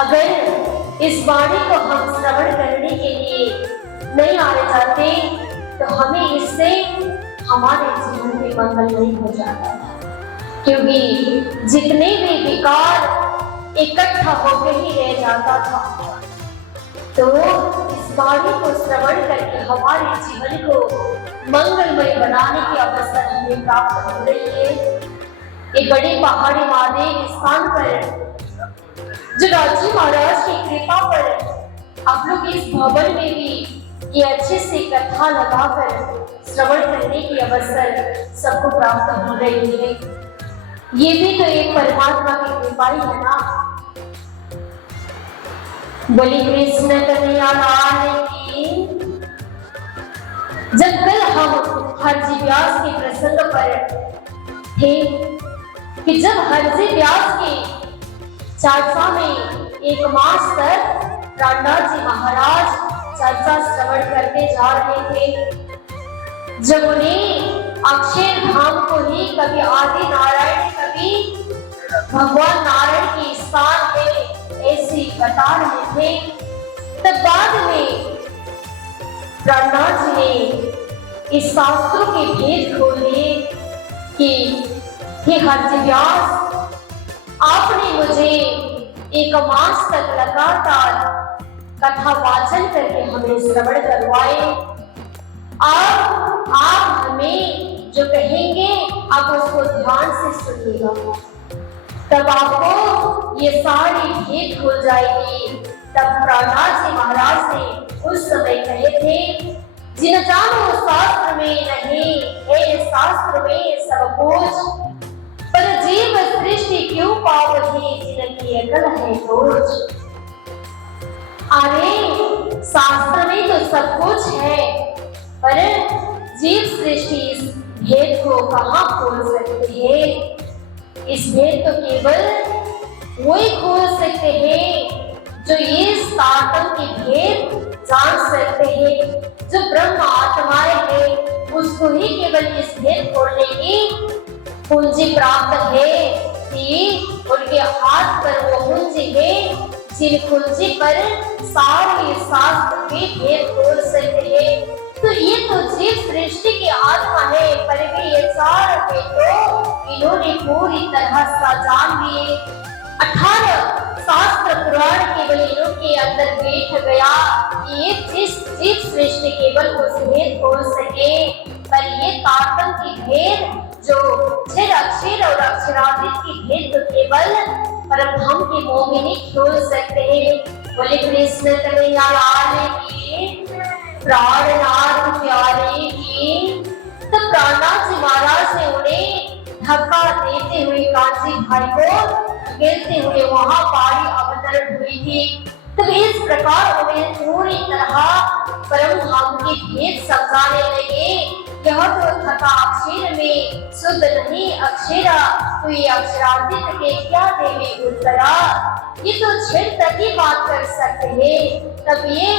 अगर इस वाणी को हम श्रवण करने के लिए नहीं आने जाते तो हमें इससे हमारे जीवन में मंगल नहीं हो जाता, क्योंकि जितने भी विकार इकट्ठा होकर ही रह जाता था। तो इस वाणी को श्रवण करके हमारे जीवन को मंगलमय बनाने की अवसर हमें प्राप्त हो रही है। एक बड़े पहाड़ी महादेव स्थान पर जगाजी महाराज की कृपा पर आप लोग इस भवन में भी ये अच्छे से कथा लगाकर श्रवण करने की अवसर सबको प्राप्त हो रही है। ये भी तो एक परमात्मा की कृपा ही है ना। बोली कृष्ण कन्हैया लाल की। जब कल हम हरजी व्यास के प्रसंग पर थे कि जब हरजी व्यास के चर्चा में एक मास तक प्राणनाथ जी महाराज चर्चा श्रवण करके जा रहे थे, जब उन्हें अक्षर धाम को ही कभी आदि नारायण कभी भगवान नारायण की स्थान में ऐसी बता रहे थे, तब बाद में प्राणनाथ जी ने इस शास्त्रों के भेद खोले कि हे हरजी व्यास, आपने मुझे एक मास तक लगातार कथा वाचन करके हमें श्रवण करवाए। अब आप हमें जो कहेंगे आप उसको ध्यान से सुनिएगा, तब आपको ये सारी भेद खुल जाएगी। तब प्राणनाथ जी महाराज ने उस समय कहे थे, जिन जानो शास्त्र में नहीं है शास्त्र में सब कुछ, पर जीव सृष्टि क्यों पावही जिनकी अकल है रोज। अरे शास्त्र में तो सब कुछ है, पर जीव सृष्टि इस भेद को कहाँ खोल सकती है। इस भेद तो केवल वही खोल सकते हैं जो ये सातम के भेद जान सकते हैं, जो ब्रह्म आत्माएं हैं, उसको ही केवल इस भेद खोलने की पूंजी प्राप्त है कि उनके हाथ पर वो पूंजी है जिन कुंजी पर सारे शास्त्र के भेद खोल सकते हैं। तो ये तो जीव सृष्टि की आत्मा है, पर भी ये चार भेद तो इन्होंने पूरी तरह से जान लिए। 18 शास्त्र पुराण केवल इनके अंदर बैठ गया कि ये जीव सृष्टि केवल उस भेद खोल सके, पर ये तारतम की भेद जो क्षर अक्षर और अक्षरातीत की भेद तो केवल परमधाम की मोहिनी खोल सकते हैं। बोले कृष्ण कन्हैया लाल की, प्राणनाथ प्यारे की। तो प्राणनाथ जी महाराज ने उन्हें धक्का देते हुए कांची भाई को गिरते हुए वहां पारी अवतरण हुई थी। तो इस प्रकार उन्हें पूरी तरह परम धाम की भेद समझाने लगे। यह तो तथा अक्षर में शुद्ध नहीं अक्षरा, तो ये अक्षरातीत के क्या देवे उत्तरा। ये तो क्षर तक ही बात कर सकते हैं, तब ये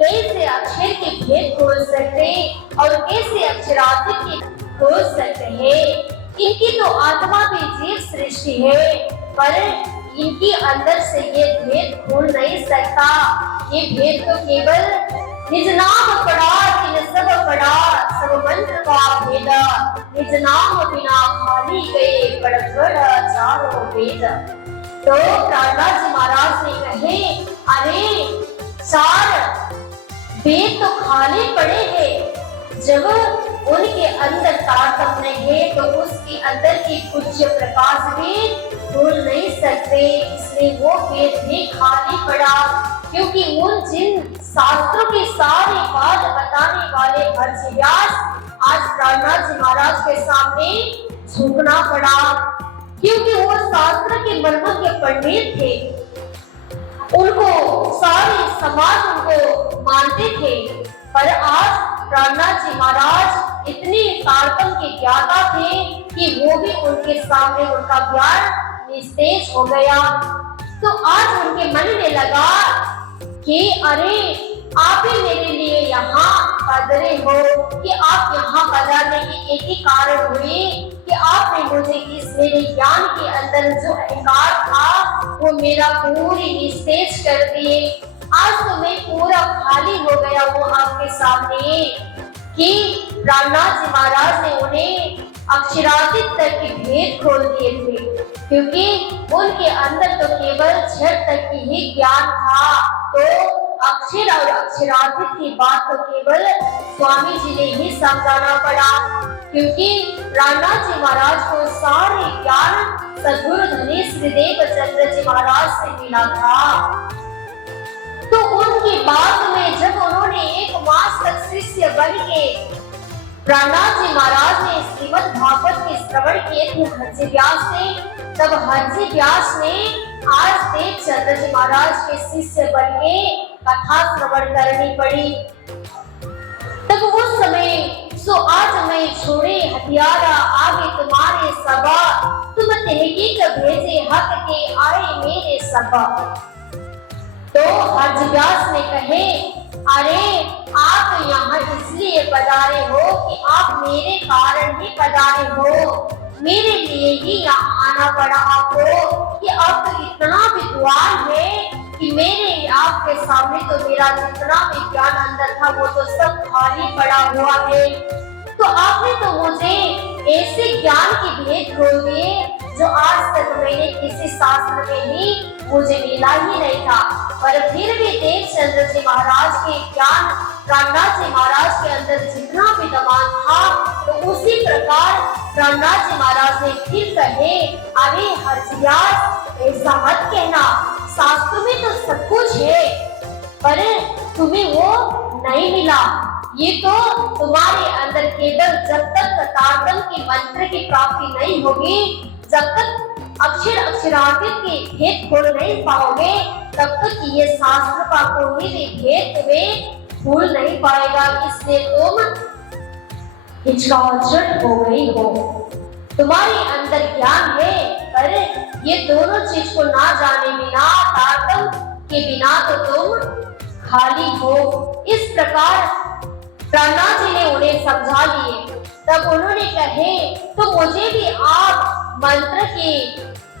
कैसे अक्षर के भेद खोल सकते और कैसे अक्षरातीत के खोल सकते हैं। इनकी तो आत्मा भी जीव सृष्टि है, पर इनके अंदर से ये भेद खोल नहीं सकता। ये भेद तो केवल निज नाम पढ़ा तिन सब पढ़ा, सब मंत्र का भेद, निज नाम बिना खाली गए पढ़ चारों वेद। तो प्राणनाथ जी महाराज ने कहे, अरे 4 वेद तो खाली पड़े हैं, जब उनके अंदर ताकत नहीं है तो उसके अंदर की पूज्य प्रकाश भी खोल नहीं सकते, इसलिए वो वेद भी खाली पड़ा। क्योंकि उन जिन शास्त्रों के सारे बात बताने वाले हरजी व्यास आज प्राणनाथ जी महाराज के सामने झुकना पड़ा, क्योंकि वो शास्त्र के मर्मज्ञ पंडित थे। उनको सारे समाज उनको मानते थे, पर आज प्राणनाथ जी महाराज इतने तारतम के ज्ञाता थे कि वो भी उनके सामने उनका ज्ञान निस्तेज हो गया। तो आज उनके मन में लगा कि अरे आप ही मेरे लिए यहाँ पधारे हो, कि आप यहाँ पधारने के एक ही कारण हुए कि आपने मुझे इस मेरे ज्ञान के अंदर जो अहंकार था वो मेरा पूरी निस्तेज कर दिए। आज तो मैं पूरा खाली हो गया हूँ आपके सामने कि प्राणनाथ जी महाराज ने उन्हें अक्षरातीत तक के भेद खोल दिए थे, क्योंकि उनके अंदर तो केवल क्षर तक की ही ज्ञान था। तो अक्षर और अक्षरातीत की बात तो केवल स्वामी जी ने ही समझाना पड़ा, क्योंकि प्राणनाथ जी महाराज को सारे ज्ञान सद्गुरु धनी श्रीदेव चंद्र जी महाराज से मिला था। तो उनकी बात में जब उन्होंने 1 मास तक शिष्य बन के प्राणनाथ जी महाराज ने श्रीमद् भागवत के श्रवण किए थे हरजी व्यास ने, तब हरजी व्यास ने आज देव चंद्र जी महाराज के शिष्य बन के कथा श्रवण करनी पड़ी। तब उस समय सो आज मैं छोड़े हथियारा आगे तुम्हारे सबा, तुम तहकीक भेजे हक के आए मेरे सबा। तो हरजी व्यास ने कहे, अरे आप यहाँ इसलिए पधारे हो कि आप मेरे कारण ही पधारे हो, मेरे लिए ही यहाँ आना पड़ा आपको कि आप तो इतना विद्वान है कि मेरे आपके सामने तो मेरा जितना भी ज्ञान अंदर था वो तो सब खाली पड़ा हुआ है। तो आपने तो मुझे ऐसे ज्ञान के भेद खोल दिए जो आज तक मैंने किसी शास्त्र में ही मुझे मिला ही नहीं था। पर फिर भी देव चंद्र जी महाराज के ज्ञान प्राणनाथ जी महाराज के अंदर जितना भी दमान था, तो उसी प्रकार प्राणनाथ जी महाराज ने फिर कहे, अरे हरजी व्यास ऐसा मत कहना, शास्त्र में तो सब कुछ है पर तुम्हें वो नहीं मिला। ये तो तुम्हारे अंदर केवल जब तक तारतम्य के मंत्र की प्राप्ति नहीं होगी, जब तक अक्षर अक्षरातीत के भेद खोल नहीं पाओगे, तब तक ये शास्त्र का कोई भी भेद तुम्हें भूल नहीं पाएगा। इसलिए तुम हिचकिचाहट हो गई हो, तुम्हारे अंदर ज्ञान है पर ये दोनों चीज को ना जाने बिना, तारतम्य के बिना तो तुम खाली हो। इस प्रकार प्राणनाथ जी ने उन्हें समझा लिए। तब उन्होंने कहे, तो मुझे भी आप मंत्र के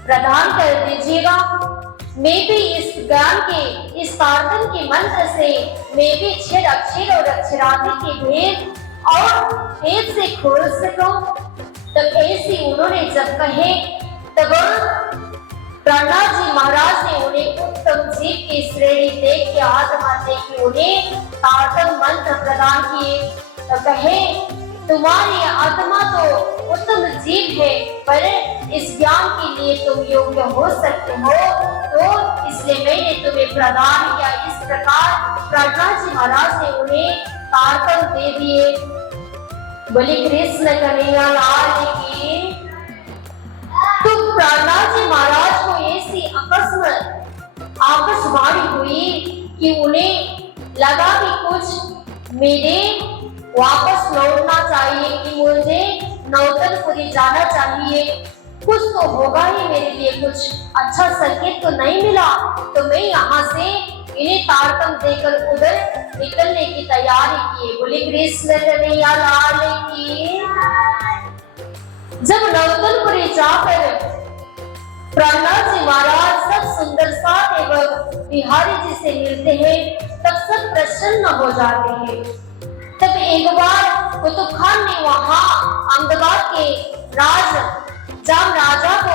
प्रदान कर दीजिएगा, मैं भी इस ज्ञान के इस तारतम्य के मंत्र से मैं भी क्षर अक्षर और अक्षरातीत के भेद और भेद से खोल सकूं। तब ऐसी उन्होंने जब कहे, तब प्राणनाथ जी महाराज ने उन्हें उत्तम जीव की श्रेणी देख के आत्मा दे के उन्हें तारतम्य मंत्र प्रदान किए। तो कहे, तुम्हारी आत्मा तो उत्तम जीव है पर इस ज्ञान के लिए तुम योग्य हो सकते हो, तो इसलिए मैंने तुम्हें प्रदान किया। इस प्रकार प्राणनाथ जी महाराज ने उन्हें तारतम्य दे दिए। बोले कृष्ण कन्हैया लाल की। तो प्राणनाथ जी महाराज को ऐसी अकस्मात आकाशवाणी हुई कि उन्हें लगा कि कुछ मेरे वापस लौटना चाहिए, कि मुझे नौतनपुरी जाना चाहिए, कुछ तो होगा ही मेरे लिए, कुछ अच्छा संकेत तो नहीं मिला। तो मैं यहाँ से इन्हें तारतम्य देकर उधर निकलने की तैयारी की। बोले कृष्ण कन्हैया लाल की। जब नौतनपुरी जाकर प्राणनाथ जी महाराज सब सुंदर साथ एवं बिहारी जी से मिलते हैं, तब सब प्रसन्न हो जाते हैं। तब एक बार कुतुब खान ने वहां अहमदाबाद के जाम राजा को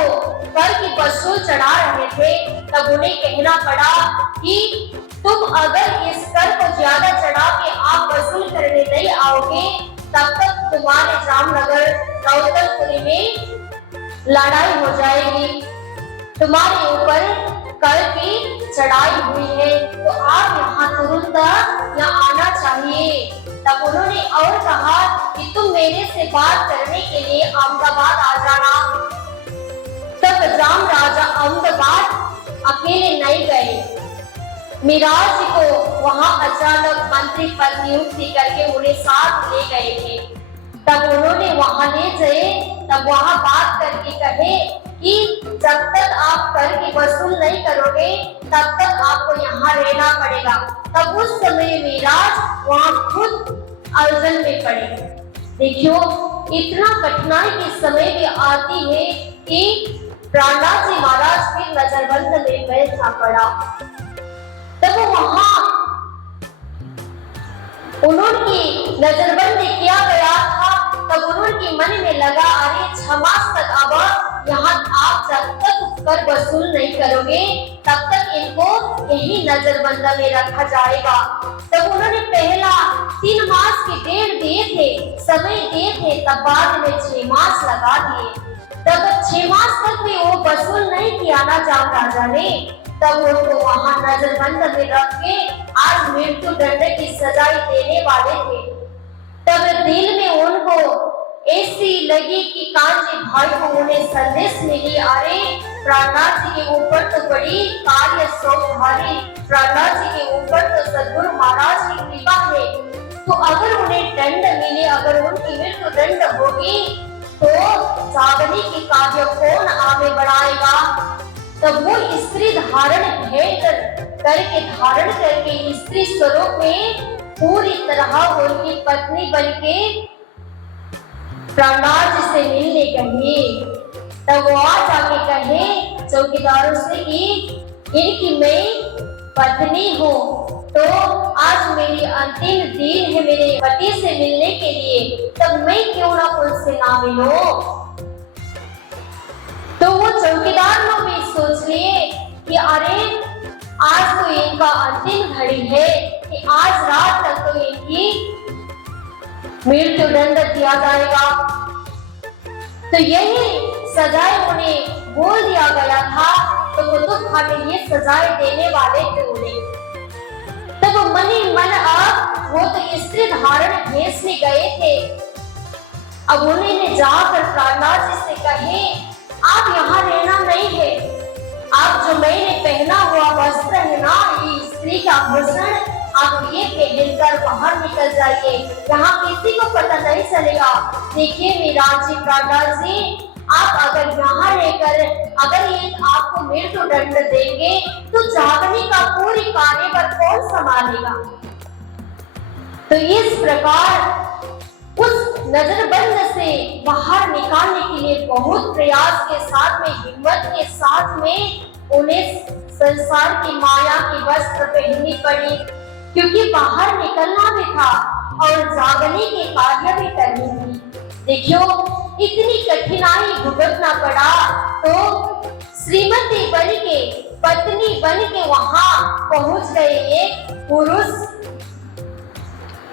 कर की वसूल चढ़ा रहे थे। तब उन्हें कहना पड़ा कि तुम अगर इस कर को ज्यादा चढ़ा के आप वसूल करने नहीं आओगे, तब तक तुम्हारे जामनगर नौतनपुरी में लड़ाई हो जाएगी, तुम्हारे ऊपर कर की चढ़ाई हुई है, तो आप यहाँ तुरंत यहाँ आना चाहिए। तब उन्होंने और कहा कि तुम मेरे से बात करने के लिए अहमदाबाद आ जाना। तब जाम राजा अहमदाबाद अकेले नहीं गए, मिराज जी को वहां अचानक मंत्री पद नियुक्ति करके उन्हें साथ ले गए थे। तब उन्होंने वहां ले गए, तब वहां बात करके कहे कि जब तक आप कर की वसूल नहीं करोगे तब तक आपको यहाँ रहना पड़ेगा। तब उस समय मिराज वहां खुद अर्जन में पड़े। देखियो इतना कठिनाई के समय भी आती है कि प्राणनाथ जी महाराज फिर नजरबंद में बैठना पड़ा। तब वहां उन्होंने नजरबंद किया गया था, तब उन्होंने मन में लगा, अरे 6 मास तक अब यहाँ आप जब तक कर वसूल नहीं करोगे तब तक इनको यही नजरबंद में रखा जाएगा। तब उन्होंने पहला 3 मास के डेढ़ दिए थे, समय दिए थे, तब बाद में 6 मास लगा दिए। तब 6 मास तक भी वो वसूल नहीं किया ना जाम राजा ने, तब उनको वहां नजरबंद में रख के आज मृत्यु दंड की सजाई देने वाले थे। तब दिल में उनको ऐसी लगी कि कांजी भाई को उन्हें संदेश मिली, अरे प्राणनाथ जी के ऊपर तो बड़ी कार्य सौभारी, प्राणनाथ जी के ऊपर तो सद्गुरु महाराज की कृपा है, तो अगर उन्हें दंड मिले, अगर उनकी मृत्यु दंड होगी तो जागने की कार्य कौन आगे बढ़ाएगा। तब वो स्त्री धारण भेद करके धारण करके स्त्री स्वरूप में पूरी तरह उनकी पत्नी बनके प्राणनाथ से मिलने कहे। तब वो आ जाके कहे चौकीदारों से कि इनकी मैं पत्नी हूँ, तो आज मेरी अंतिम दिन है मेरे पति से मिलने के लिए, तब मैं क्यों ना उनसे ना मिलूं। तो वो चौकीदार लोग भी सोच लिए कि अरे आज तो इनका अंतिम घड़ी है कि आज रात तक तो इनकी मृत्यु दंड दिया जाएगा। तो यही सजाए उन्हें बोल दिया गया था, तो कुतुब खान ये सजाए देने वाले थे उन्हें। तब मन ही मन अब वो तो स्त्री धारण भेष में गए थे, अब उन्होंने जाकर प्राणनाथ जी से कहे, आप यहाँ रहना नहीं है, आप जो मैंने पहना हुआ वस्त्र है ना, ये स्त्री का आभूषण, आप ये पहनकर बाहर निकल जाइए, यहाँ किसी को पता नहीं चलेगा। देखिए मेरा जी प्राणनाथ जी, आप अगर यहाँ रहकर अगर ये आपको मृत्यु दंड देंगे तो जागने का पूरी कार्य पर कौन संभालेगा। तो इस प्रकार उस नजरबंद से बाहर निकालने के लिए बहुत प्रयास के साथ में, हिम्मत के साथ में उन्हें संसार की माया की वस्त्र पहननी पड़ी, क्योंकि बाहर निकलना भी था और जागने के कार्य भी करनी थी। देखियो इतनी कठिनाई भुगतना पड़ा, तो श्रीमती बन के, पत्नी बन के वहां पहुंच गए एक पुरुष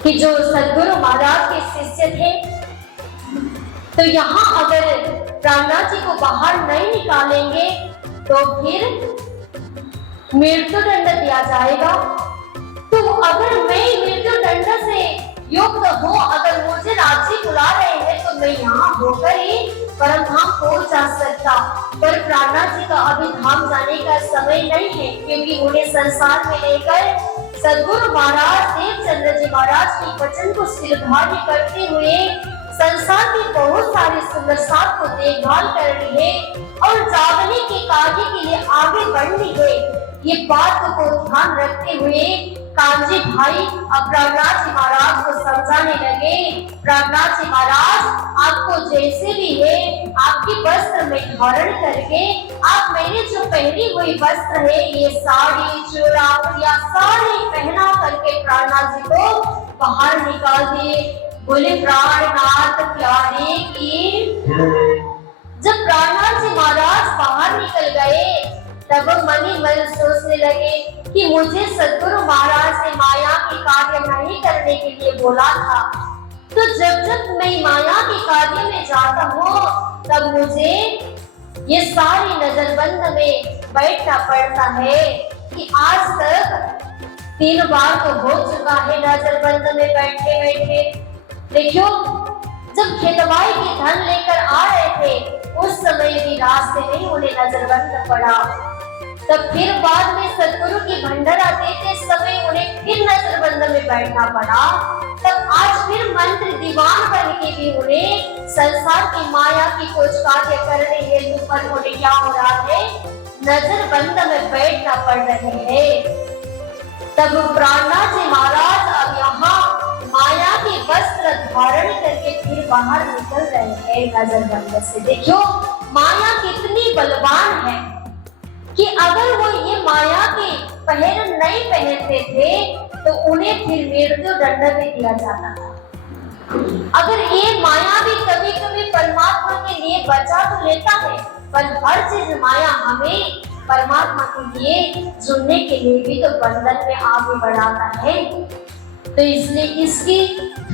कि जो सद्गुरु महाराज के शिष्य थे। तो यहाँ अगर प्राणनाथ जी को बाहर नहीं निकालेंगे तो फिर मृत्यु दंड दिया जाएगा। तो अगर मैं मृत्यु दंड से युक्त हूँ, अगर मुझे राज्य बुला रहे हैं तो मैं यहाँ होकर ही परम धाम पहुंच जा सकता, पर प्राणनाथ जी का अभी धाम जाने का समय नहीं है, क्योंकि उन्हें संसार में लेकर सद्गुरु महाराज देवचंद्र जी महाराज के वचन को सिरधार्य करते हुए संसार की बहुत सारी सुंदरता को देखभाल करनी है और जागने के कार्य के लिए आगे बढ़नी है। ये बात को ध्यान रखते हुए कांजी भाई अब प्राणनाथ जी महाराज को समझाने लगे, प्राणनाथ जी महाराज आपको जैसे भी है आपकी वस्त्र में धारण करके आप मैंने जो पहनी हुई वस्त्र है, ये साड़ी चूड़ा या साड़ी पहना करके प्राणनाथ जी को बाहर निकाल दिए। बोले प्राणनाथ प्यारे की। जब प्राणनाथ जी महाराज बाहर निकल गए तब मन ही मन सोचने लगे कि मुझे सद्गुरु महाराज ने माया के कार्य नहीं करने के लिए बोला था, तो जब जब मैं माया के कार्य में जाता हूँ तब मुझे ये सारी नजरबंद में बैठना पड़ता है कि आज तक 3 बार तो हो चुका है नजरबंद में बैठे बैठे। देखियो जब खेतवाई की धन लेकर आ रहे थे उस समय भी रास्ते में उन्हें नजरबंद पड़ा, तब फिर बाद में सद्गुरु की भंडारा देते समय उन्हें फिर नजरबंद में बैठना पड़ा। तब आज फिर मंत्र दीवान बन के भी उन्हें संसार की माया की कुछ कार्य करने हेतु पर उन्हें क्या हो रहा है, नजरबंद में बैठना पड़ रहे हैं। तब प्राणनाथ जी महाराज अब यहाँ माया के वस्त्र धारण करके फिर बाहर निकल रहे हैं नजरबंद से। देखियो माया कितनी बलवान है कि अगर वो ये माया के पहन नहीं पहनते थे तो उन्हें फिर मृत्यु दंड भी दिया जाता था। अगर ये माया भी कभी कभी परमात्मा के लिए बचा तो लेता है, पर हर चीज माया हमें परमात्मा के लिए जुड़ने के लिए भी तो बंधन में आगे बढ़ाता है। तो इसलिए इसकी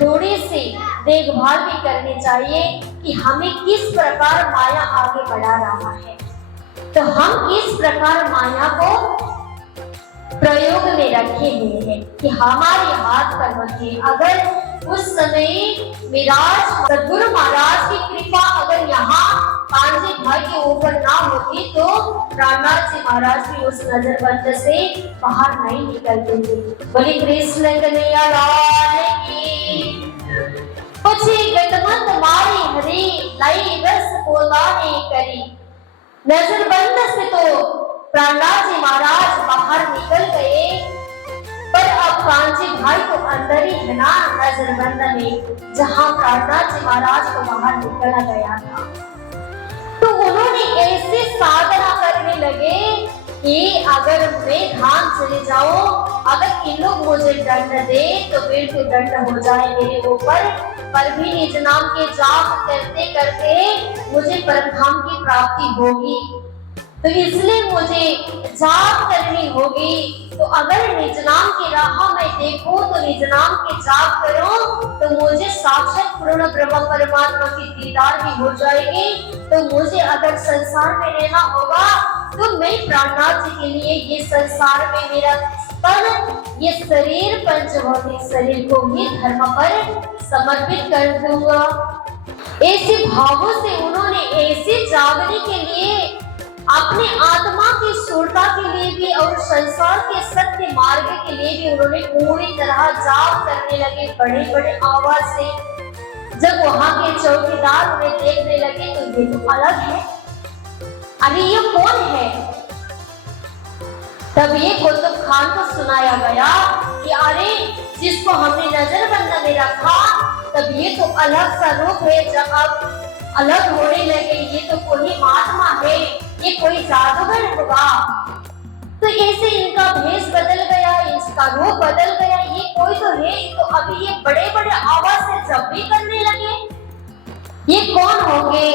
थोड़ी सी देखभाल भी करनी चाहिए कि हमें किस प्रकार माया आगे बढ़ा रहा है। तो हम किस प्रकार माया को प्रयोग में रखे हुए हैं कि हमारे हाथ पर होती। अगर उस समय विराज सदगुरु महाराज की कृपा अगर यहाँ कांजी भाई के ऊपर ना होती तो प्राणनाथ जी महाराज भी उस नजरबंद से बाहर नहीं निकलते थे। बोले कृष्ण कन्हैया लाल की। પછી ગતમંત મારી હરી લઈ રસ પોતાને કરી। नजरबंद से तो प्राणनाथ जी महाराज बाहर निकल गए, पर अब कांची भाई को अंदर ही है ना नजरबंद में, जहां प्राणनाथ जी महाराज को बाहर निकला गया था। तो उन्होंने ऐसे साधना करने लगे कि अगर मैं धाम चले जाऊं, अगर इन लोग मुझे दंड दे तो मृत्यु दंड हो जाए मेरे ऊपर, पर भी निज नाम के जाप करते करते मुझे परमधाम की प्राप्ति होगी। तो इसलिए मुझे जाप करनी होगी। तो अगर निज नाम की राह में देखूं तो निज नाम के जाप करूं तो मुझे साक्षात पूर्ण ब्रह्म परमात्मा की दीदार भी हो जाएगी। तो मुझे अगर संसार में रहना होगा तो मैं प्राणनाथ जी के लिए ये संसार में मेरा तन ये शरीर पंचभौतिक शरीर को ही धर्म पर समर्पित कर दूंगा। ऐसे भावों से उन्होंने ऐसे जागने के लिए अपने आत्मा की शुद्धता के लिए भी और संसार के सत्य मार्ग के लिए भी उन्होंने पूरी तरह जाप करने लगे बड़े बड़े आवाज से। जब वहां के चौकीदार उन्हें देखने लगे तो ये तो अलग है, अरे ये कौन है? तब ये कुतुब खान को सुनाया गया कि अरे जिसको हमने नजरबंद में रखा तब ये तो अलग सा रूप है। जब अब अलग होने लगे ये तो कोई महात्मा है, ये कोई जादूगर होगा। तो ऐसे इनका भेष बदल गया, इसका रूप बदल गया, ये कोई तो है। तो अभी ये बड़े बड़े आवाज से जब भी करने लगे, ये कौन होंगे?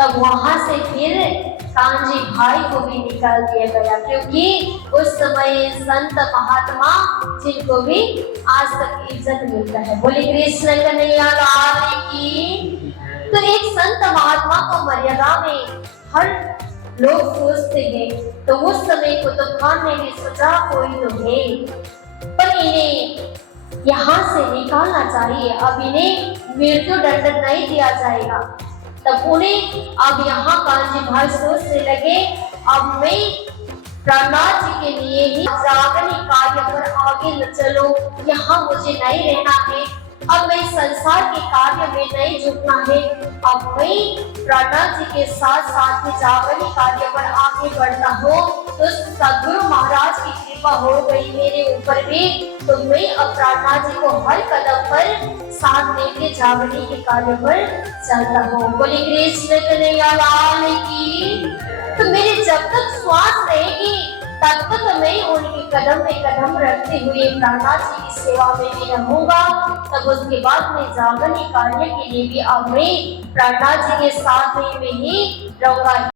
तब वहां से फिर कांजी भाई को भी निकाल दिया गया, क्योंकि उस समय संत महात्मा जिनको भी आज तक इज्जत मिलता है। बोले कृष्ण कन्हैया लाल की। तो एक संत महात्मा को मर्यादा में हर लोग सोचते हैं। तो उस समय कुतुब खान ने भी सोचा कोई तो है, पर इन्हें यहाँ से निकालना चाहिए, अब इन्हें मृत्यु दंड नहीं दिया जाएगा। तब उन्हें अब यहाँ कांजी भाई सोचने लगे अब मैं प्राणनाथ जी के लिए ही जागरण कार्य पर आगे न चलो, यहाँ मुझे नहीं रहना है। अब मैं संसार के कार्य में नहीं जुटना है, अब मैं प्राणनाथ जी के साथ साथ में जागरण कार्य पर आगे बढ़ता हूँ। तो सदगुरु महाराज की कृपा हो गई मेरे ऊपर भी, तो मैं अब प्राणनाथ जी को हर कदम पर साथ लेके जागरण के कार्य पर चलता हूँ। बोले कृष्ण कन्हैया लाल की। तो मेरे जब तक श्वास रहेगी तब तक मैं उनके कदम में कदम रखते हुए प्राणनाथ जी की सेवा में भी रहूंगा। तब उसके बाद मैं जागरण कार्य के लिए भी अब मैं प्राणनाथ जी के साथ में ही रहूंगा।